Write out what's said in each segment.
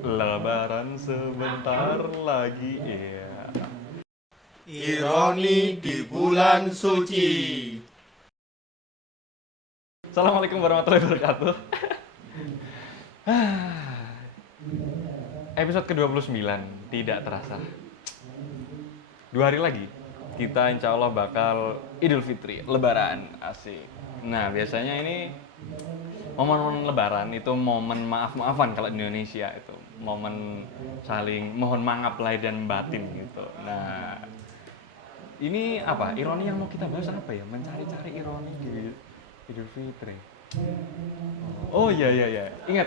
Lebaran sebentar lagi, iya. Ironi di bulan suci. Assalamualaikum warahmatullahi wabarakatuh. Episode ke-29, tidak terasa. 2 hari lagi, kita insya Allah bakal Idul Fitri, Lebaran, asik. Nah, biasanya ini momen-momen Lebaran itu momen maaf-maafan kalau di Indonesia itu. Momen saling mohon maaf lahir dan batin gitu. Nah, ini apa? Ironi yang mau kita bahas apa ya? Mencari-cari ironi di Idul Fitri. Oh iya iya iya, ingat.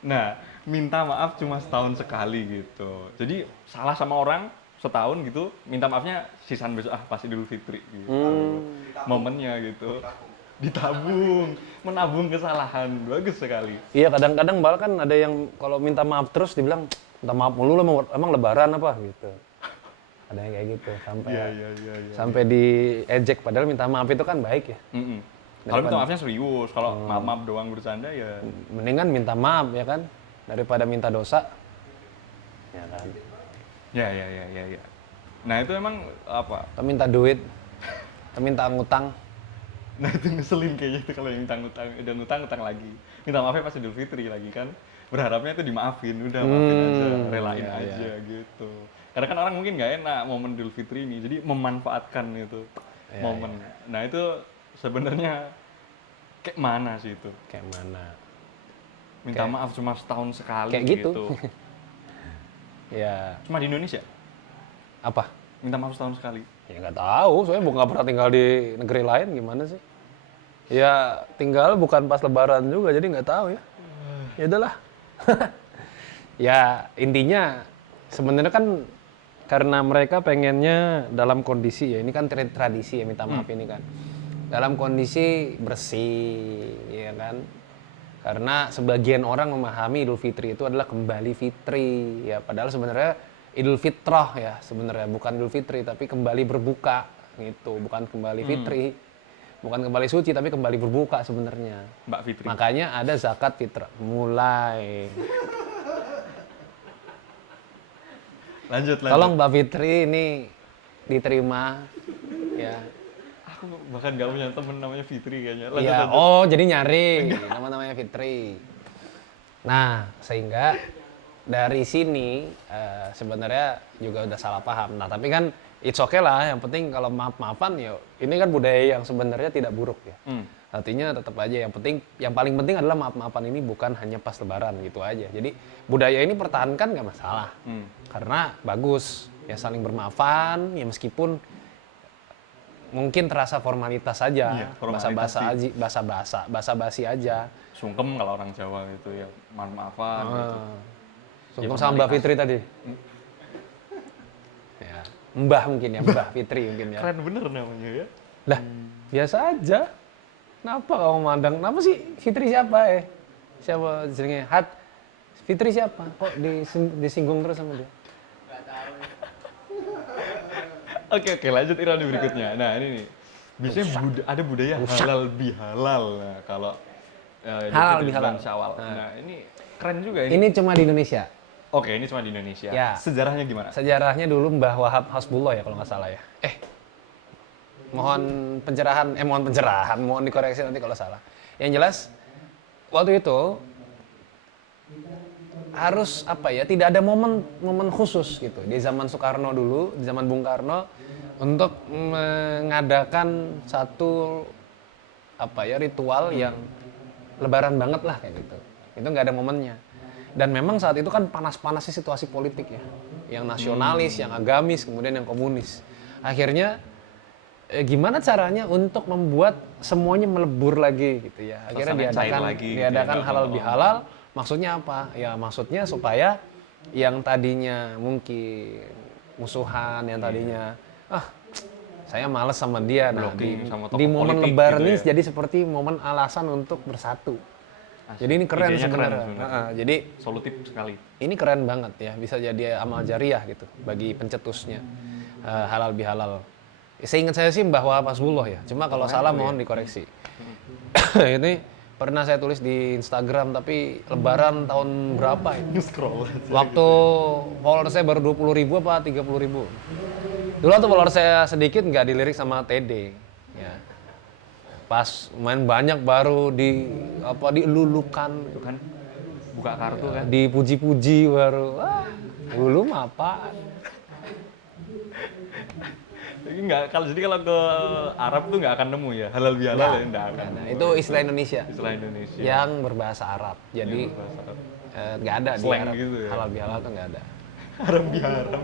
Nah, minta maaf cuma setahun sekali gitu. Jadi salah sama orang setahun gitu, minta maafnya sisan besok pas Idul Fitri gitu. Momennya gitu. Ditabung, menabung kesalahan. Bagus sekali. Iya, kadang-kadang malah kan ada yang kalau minta maaf terus dibilang minta maaf mulu lah, emang lebaran apa gitu. Ada yang kayak gitu Iya. sampai diejek, padahal minta maaf itu kan baik ya. Kalau minta maafnya serius, kalau maaf-maaf doang bercanda ya. Mendingan minta maaf ya kan daripada minta dosa. Ya kan. Ya. Nah, itu emang apa? Atau minta duit, atau minta ngutang. Nah, itu ngeselin kayaknya itu kalau yang ngutang, udah ngutang lagi. Minta maafnya pas Idul Fitri lagi kan. Berharapnya itu dimaafin, udah maafin aja, relain iya, aja gitu. Karena kan orang mungkin nggak enak momen Idul Fitri ini, jadi memanfaatkan itu momen. Nah, itu sebenarnya kayak mana sih itu? Kayak mana? Minta maaf cuma setahun sekali Kayak gitu. Ya, Cuma di Indonesia apa? minta maaf setahun sekali. Ya nggak tahu, soalnya nggak pernah tinggal di negeri lain, gimana sih? Ya tinggal bukan pas lebaran juga, jadi nggak tahu ya. Ya udahlah. Ya intinya sebenarnya kan karena mereka pengennya dalam kondisi, ya ini kan tradisi ya minta maaf ini kan. Dalam kondisi bersih, ya kan. Karena sebagian orang memahami Idul Fitri itu adalah kembali fitri, ya padahal sebenarnya Idul Fitrah ya sebenarnya, bukan Idul Fitri tapi kembali berbuka gitu, bukan kembali fitri. Bukan kembali suci tapi kembali berbuka sebenarnya. Mbak Fitri. Makanya ada zakat fitrah. Mulai. Lanjut. Tolong Mbak Fitri ini diterima ya. Aku bahkan gak punya temen namanya Fitri kayaknya. Iya, oh jadi nyari nama-namanya Fitri. Nah, sehingga dari sini sebenarnya juga udah salah paham. Nah, tapi kan it's okay lah, yang penting kalau maaf-maafan ya ini kan budaya yang sebenarnya tidak buruk ya. Artinya tetap aja yang paling penting adalah maaf-maafan ini bukan hanya pas lebaran gitu aja. Jadi budaya ini pertahankan nggak masalah. Karena bagus ya saling bermaafan ya meskipun mungkin terasa formalitas saja, Iya, formalitas basa-basi aja. Sungkem kalau orang Jawa gitu ya, maaf-maafan gitu. Sungkem sama Mbak Fitri tadi. Ya, Mbah mungkin ya, Mbah Fitri mungkin ya. Keren bener namanya ya. Lah, biasa aja. Kenapa kamu mandang? Kenapa sih Fitri siapa Siapa jenenge? Fitri siapa? Kok disinggung terus sama dia? Oke, lanjut ironi berikutnya. Nah, ini nih. Biasanya ada budaya halal bihalal. Nah, kalau Halal di bihalal. bulan Syawal. Nah, ini keren juga ini. Ini cuma di Indonesia. Oke, ini cuma di Indonesia. Ya. Sejarahnya gimana? Sejarahnya dulu Mbah Wahab Hasbullah ya kalau nggak salah ya. Mohon pencerahan, mohon dikoreksi nanti kalau salah. Yang jelas waktu itu harus tidak ada momen khusus gitu di zaman Soekarno dulu, di zaman Bung Karno untuk mengadakan satu ritual yang lebaran banget lah kayak gitu. Itu nggak ada momennya. Dan memang saat itu kan panas-panasnya situasi politik ya, yang nasionalis, yang agamis, kemudian yang komunis. Akhirnya gimana caranya untuk membuat semuanya melebur lagi gitu ya. Akhirnya diadakan halal bihalal. Maksudnya apa? Ya maksudnya supaya yang tadinya mungkin musuhan, yang tadinya saya males sama dia. Nah, di momen lebaran gitu ini ya. jadi seperti momen alasan untuk bersatu. Jadi ini keren Idenya sebenarnya. Jadi Solutif sekali. ini keren banget ya, bisa jadi amal jariah gitu bagi pencetusnya halal bihalal. Seingat saya sih Mbah Wahab Hasbullah ya, cuma kalau salah mohon dikoreksi. Ini pernah saya tulis di Instagram, tapi Lebaran tahun berapa ya? Scroll. Waktu followers saya baru 20.000 apa 30.000. Dulu tuh followers saya sedikit, nggak dilirik sama TD. Ya. Pas main banyak baru dilulukan, Itu kan buka kartu kan. dipuji-puji baru. Wah, dulu mah apaan? Jadi kalau ke Arab tuh nggak akan nemu ya halal bihalal ya, nggak akan. Nah, itu istilah Indonesia Istilah Indonesia. yang berbahasa Arab. Jadi nggak ada di Slang Arab. gitu ya? Halal bihalal tuh nggak ada. haram biharam.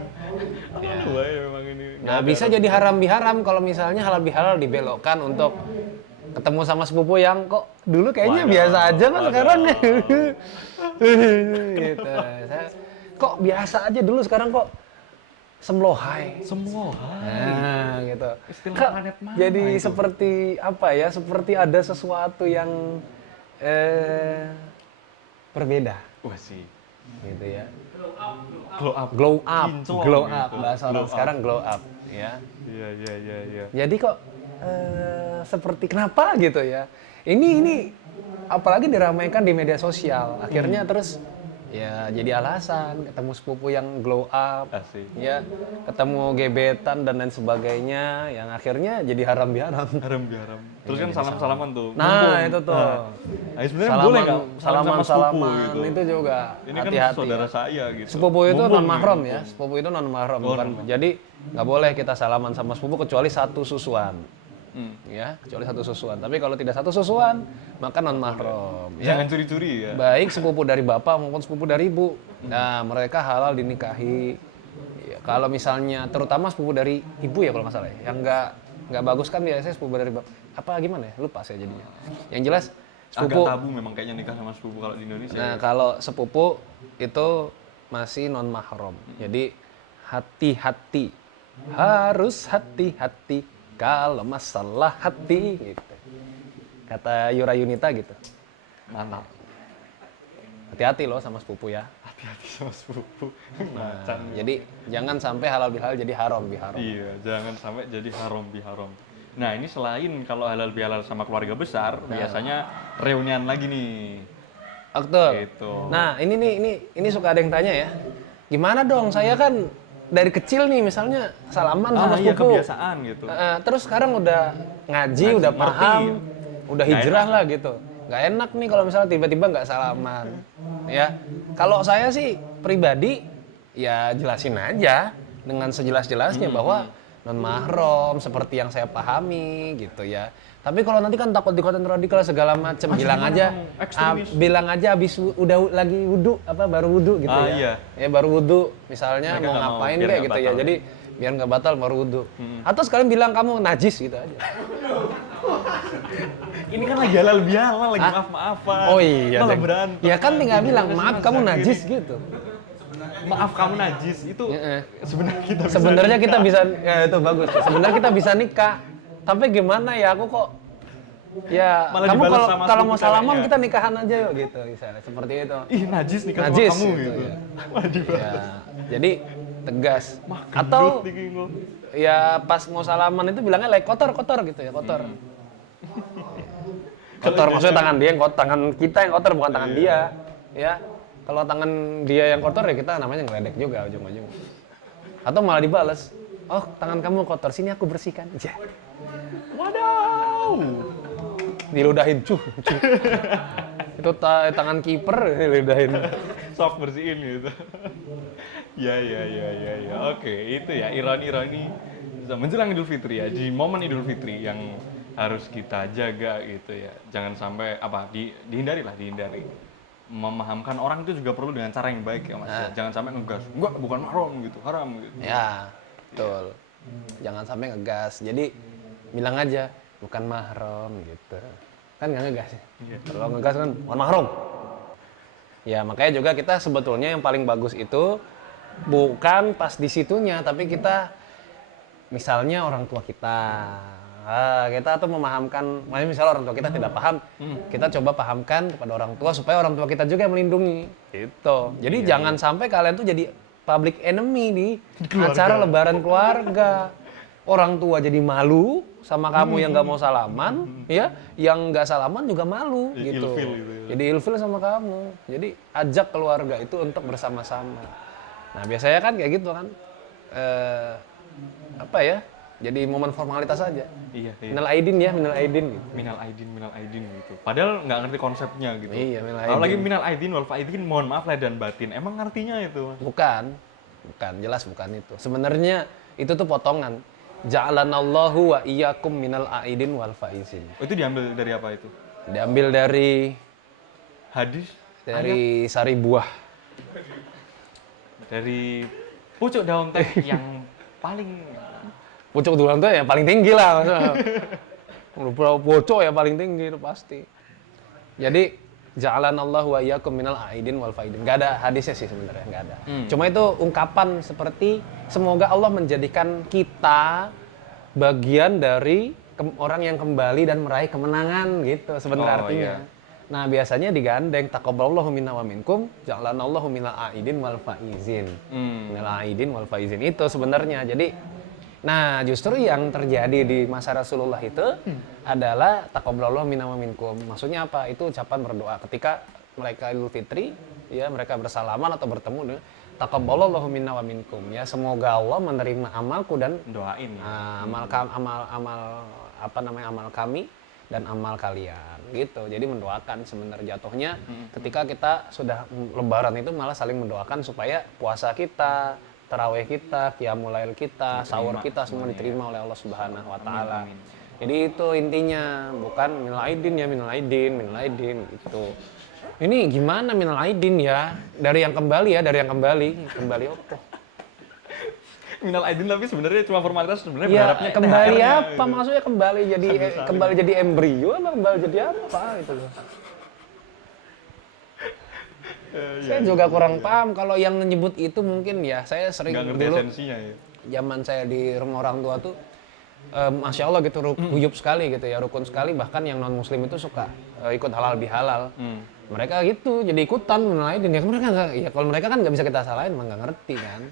Apa ya memang ini? Nah, bisa jadi haram biharam kalau misalnya halal bihalal dibelokkan untuk ketemu sama sepupu yang kok dulu kayaknya Waduh, biasa aja kok waduh. sekarang gitu. Kok biasa aja dulu sekarang kok semlohai. Semua. Nah, gitu. Istilah Kok planet mana jadi itu? seperti apa ya? Seperti ada sesuatu yang berbeda Wah sih. gitu ya. Glow up. Glow up, Kinclong glow gitu. up bahasa orang Glow up. sekarang glow up ya. Iya. Jadi kok seperti kenapa gitu ya? Ini apalagi diramaikan di media sosial. Akhirnya terus ya jadi alasan ketemu sepupu yang glow up, Asik. ya ketemu gebetan dan lain sebagainya, yang akhirnya jadi haram biharam. Haram biharam. Terus Iya, kan salam-salaman tuh. Nah, Ngumpul. itu tuh. Nah, sebenarnya boleh nggak salam sama sepupu gitu? itu juga Ini kan hati-hati. saudara Ya. saya gitu. Sepupu itu Mumpung non mahram gitu. ya, sepupu itu non mahram Oh, bukan. non-mahram. Jadi nggak boleh kita salaman sama sepupu kecuali satu susuan. Hmm. Ya, kecuali satu susuan. Tapi kalau tidak satu susuan, maka non mahram. Jangan curi-curi ya. Baik sepupu dari bapak maupun sepupu dari ibu. Nah, mereka halal dinikahi. Ya, kalau misalnya terutama sepupu dari ibu ya kalau nggak salah ya. Yang nggak bagus kan biasanya sepupu dari bapak. Apa gimana ya? Lupa saya jadinya. Yang jelas sepupu. Agak tabu memang kayaknya nikah sama sepupu kalau di Indonesia. Nah, ya. kalau sepupu itu masih non mahram. Jadi hati-hati. Harus hati-hati kalau masalah hati gitu. Kata Yura Yunita gitu. Mantap. Hati-hati loh sama sepupu ya. Hati-hati sama sepupu. Nah, Macan. jadi jangan sampai halal bihalal jadi haram biharam. Iya, jangan sampai jadi haram biharam. Nah, ini selain kalau halal bihalal sama keluarga besar, biasanya reunian lagi nih. Betul. Gitu. Nah, ini suka ada yang tanya ya. Gimana dong? Saya kan dari kecil nih misalnya salaman sama Iya, sepupu. kebiasaan gitu. Terus sekarang udah ngaji, udah ngerti. paham, udah Nggak hijrah lah gitu. Nggak enak nih kalau misalnya tiba-tiba nggak salaman. Ya, kalau saya sih pribadi ya jelasin aja dengan sejelas-jelasnya bahwa non mahram seperti yang saya pahami gitu ya. Tapi kalau nanti kan takut di konten radikal segala macam, bilang aja abis udah lagi wudhu baru wudhu gitu ya. Iya. Ya baru wudhu misalnya Mereka mau nggak mau, ngapain biar kayak nggak gitu ya. batal. Jadi biar nggak batal baru wudhu. Atau sekalian bilang kamu najis gitu aja. Ini kan lagi halal bihalal, lagi Hah? maaf-maafan. Oh iya, Malah Deng. berantem. Ya kan tinggal bilang maaf kamu Sakit. najis gitu. Maaf kamu najis itu Heeh. sebenarnya kita bisa Sebenarnya kita bisa ya itu bagus. Sebenarnya kita bisa nikah. Tapi gimana ya aku kok ya Malah kamu dibalas kalau sama kalau sepupu mau salaman ceweknya. kita nikahan aja yuk gitu misalnya seperti itu. ih najis nikah sama Najis kamu gitu, gitu. ya. Wah, dibalas. Ya, jadi tegas. Atau Atau ya pas mau salaman itu bilangnya like kotor gitu ya, kotor. Kotor maksudnya tangan dia yang kotor, tangan kita yang kotor bukan tangan dia. Ya. Kalau tangan dia yang kotor ya kita namanya ngeledek juga ujung-ujung. Atau malah dibales. Oh, tangan kamu kotor, sini aku bersihkan. Ya. Wadaw. Diludahin cuh. Itu tangan kiper diludahin. Sok bersihin gitu. Ya. Oke, itu ya ironi-ironi menjelang Idul Fitri ya. Di momen Idul Fitri yang harus kita jaga gitu ya. Jangan sampai dihindari. Memahamkan orang itu juga perlu dengan cara yang baik ya Mas. Nah. Jangan sampai ngegas. Enggak, bukan haram gitu, haram gitu. Ya, betul. Jangan sampai ngegas. Jadi bilang aja bukan mahram gitu. Kan nggak ngegas ya. Iya. Kalau ngegas kan bukan mahram. Ya makanya juga kita sebetulnya yang paling bagus itu bukan pas di situnya, tapi kita misalnya orang tua kita. Kita tuh memahamkan, misalnya orang tua kita tidak paham, kita coba pahamkan kepada orang tua supaya orang tua kita juga yang melindungi. Gitu. Jadi jangan sampai kalian tuh jadi public enemy di acara lebaran keluarga. orang tua jadi malu sama kamu yang nggak mau salaman, ya, yang nggak salaman juga malu gitu. Ilfil gitu ya. Jadi ilfil sama kamu. Jadi ajak keluarga itu untuk bersama-sama. Nah biasanya kan kayak gitu kan, apa ya? Jadi momen formalitas aja. Iya, iya. Minal aidin ya, minal aidin. Gitu. Minal aidin gitu. Padahal nggak ngerti konsepnya gitu. Iya, minal aidin. Apalagi minal aidin wal faidin, mohon maaf lahir dan batin. Emang artinya itu, Mas? Bukan, jelas bukan itu. Sebenarnya itu tuh potongan. Ja'alanallahu wa iyyakum minal aidin wal faizin. Itu diambil dari apa itu? Diambil dari Hadis? sari buah. Dari pucuk daun teh yang paling Pucuk duluan tuh yang paling tinggi lah. Udah pucuk ya paling tinggi itu pasti. Jadi ja'alanallahu wa iyyakum minal aidin wal faidin. Gak ada hadisnya sih sebenarnya, nggak ada. Cuma itu ungkapan seperti semoga Allah menjadikan kita bagian dari orang yang kembali dan meraih kemenangan gitu sebenarnya artinya. Iya. Nah, biasanya digandeng taqabbalallahu minna wa minkum ja'alanallahu minal aidin wal faizin. Minal aidin wal faizin itu sebenarnya. Jadi nah, justru yang terjadi di masa Rasulullah itu adalah taqabbalallahu minna wa minkum. Maksudnya apa? Itu ucapan berdoa ketika mereka Idul Fitri, ya mereka bersalaman atau bertemu, taqabbalallahu minna wa minkum. Ya, semoga Allah menerima amalku dan doain ya. amal kami dan amal kalian gitu. Jadi mendoakan sebenarnya jatuhnya ketika kita sudah lebaran itu malah saling mendoakan supaya puasa kita, tarawih kita, qiyamul lail kita, sahur kita semua diterima oleh Allah Subhanahu wa taala. Jadi itu intinya, bukan minal aidin ya, minal aidin gitu. Ini gimana minal aidin ya? Dari yang kembali ya, kembali apa? Minal aidin tapi sebenarnya cuma formalitas, sebenarnya Ya, berharapnya kembali THR-nya apa? gitu. Maksudnya kembali jadi embrio apa kembali jadi apa gitu loh. Saya juga kurang paham kalau yang menyebut itu mungkin ya saya sering Nggak ngerti dulu esensinya ya. zaman saya di rumah orang tua tuh masya Allah gitu guyup sekali gitu ya, rukun sekali, bahkan yang non muslim itu suka ikut halal bihalal. Mereka gitu jadi ikutan menelaidin ya, mereka nggak, ya kalau mereka kan nggak bisa kita salahin, emang nggak ngerti kan,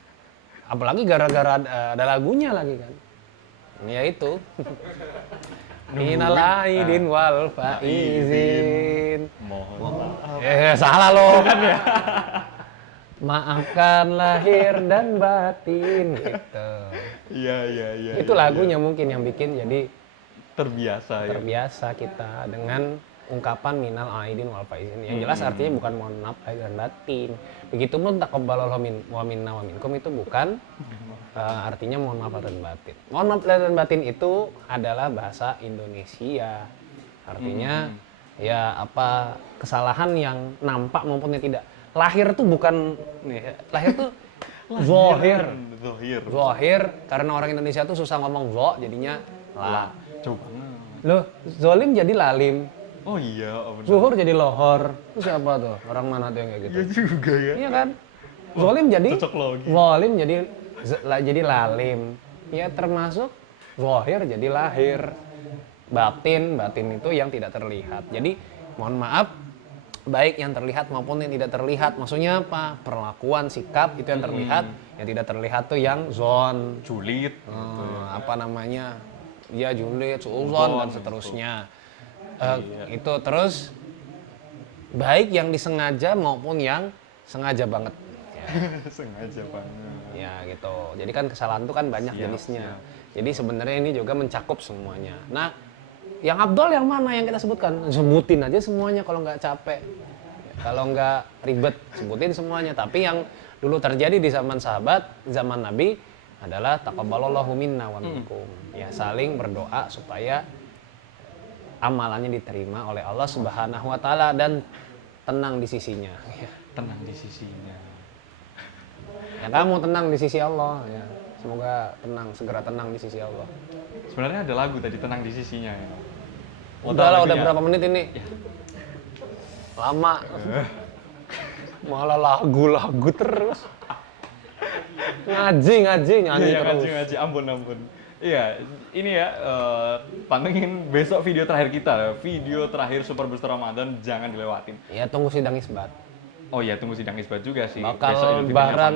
apalagi gara-gara ada lagunya lagi kan, ya itu. Minal aidin wal faizin. Mohon maaf. Salah loh kan ya. Maafkan lahir dan batin gitu. Iya. Itu lagunya mungkin yang bikin jadi Terbiasa ya. terbiasa kita dengan ungkapan minal aidin wal faizin. Yang jelas artinya bukan mohon maaf lahir dan batin. Begitupun taqabbalallahu minna wa minkum itu bukan artinya mohon maaf lahir dan batin. Mohon maaf lahir dan batin itu adalah bahasa Indonesia. Artinya ya apa kesalahan yang nampak maupun yang tidak. Lahir tuh bukan lahir tuh zahir. Zahir karena orang Indonesia tuh susah ngomong zo jadinya la. Coba. Loh, zolim jadi lalim. Oh iya, benar. Zuhur jadi lohor. Itu siapa tuh? Orang mana tuh yang kayak gitu? Iya juga ya. Iya kan? Zolim jadi Cocok logi. zalim jadi lalim. Ya termasuk zahir jadi lahir. Batin itu yang tidak terlihat. Jadi mohon maaf, baik yang terlihat maupun yang tidak terlihat. Maksudnya apa? Perlakuan, sikap itu yang terlihat. Yang tidak terlihat tuh yang zon, Julid. apa namanya? Ya julid, suuzon dan seterusnya. Itu terus baik yang disengaja maupun yang sengaja banget. Sengaja banget. Ya gitu. Jadi kan kesalahan itu kan banyak jenisnya. Jadi sebenarnya ini juga mencakup semuanya. Nah, yang abdol yang mana yang kita sebutkan? Sebutin aja semuanya kalau nggak capek. Kalau nggak ribet, sebutin semuanya. Tapi yang dulu terjadi di zaman sahabat, zaman Nabi adalah taqabbalallahu minna wa minkum. Ya saling berdoa supaya amalannya diterima oleh Allah Subhanahu wa taala dan tenang di sisinya. Tenang di sisinya. Ya kamu tenang di sisi Allah ya. Semoga segera tenang di sisi Allah. Sebenarnya ada lagu tadi tenang di sisinya ya. Udah berapa menit ini? Ya. Lama. Malah lagu terus. Ngaji nyanyi Iya, terus. ngaji, ampun. Iya, ini ya, pantengin besok video terakhir kita, video terakhir Super Booster Ramadan, jangan dilewatin. Ya tunggu sidang isbat. Oh iya, tunggu sidang isbat juga sih. Besok Bakal Idul Fitrinya apa lebaran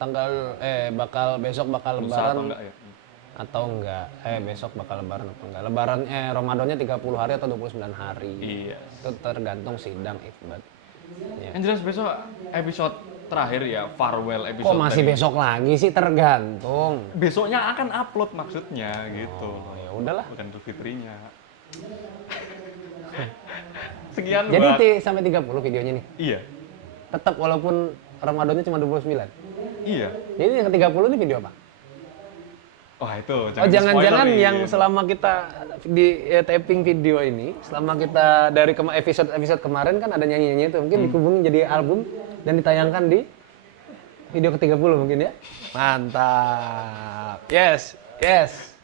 enggak? besok bakal Lusa lebaran. atau enggak ya? atau enggak. Besok bakal lebaran apa enggak. Lebaran Ramadannya 30 hari atau 29 hari. Iya. Itu tergantung sidang Ifbat. Ya. Yang jelas besok episode terakhir ya, farewell episode. Kok masih dari- besok lagi sih, tergantung. Besoknya akan upload maksudnya gitu. Oh, ya udahlah. Bukan Idul Fitrinya. Sekian Jadi buat... sampai 30 videonya nih. Iya. Tetap walaupun Ramadannya cuma 29. Iya. Jadi yang ke-30 ini video apa? Wah itu Oh, jangan-jangan di-spoilerin. yang selama kita di taping video ini, selama kita dari episode kemarin kan ada nyanyi-nyanyi itu, mungkin dihubungin jadi album dan ditayangkan di video ke-30 mungkin ya. Mantap. Yes, yes.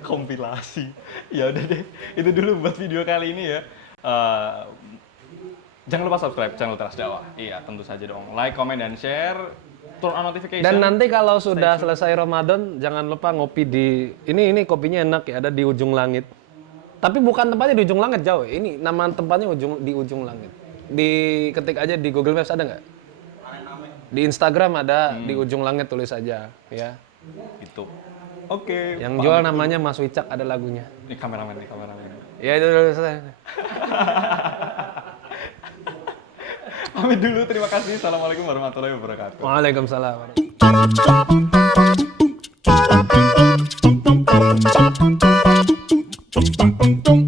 Kompilasi. Ya udah deh, itu dulu buat video kali ini ya. Jangan lupa subscribe channel Teras Dakwah. Iya, tentu saja dong. Like, comment, dan share. Turn on notification. Dan nanti kalau sudah selesai Ramadan, jangan lupa ngopi di ini kopinya enak ya, ada di ujung langit. Tapi bukan tempatnya di ujung langit, jauh. Ini nama tempatnya di ujung langit. Ketik aja di Google Maps, ada nggak? Di Instagram ada, di ujung langit tulis aja ya. Itu. Oke. Yang jual namanya Mas Wicak, ada lagunya. Ini kameramen nih, kameramen. Ya itu selesai. Pamit dulu, terima kasih. Assalamualaikum warahmatullahi wabarakatuh. Waalaikumsalam. Tung tung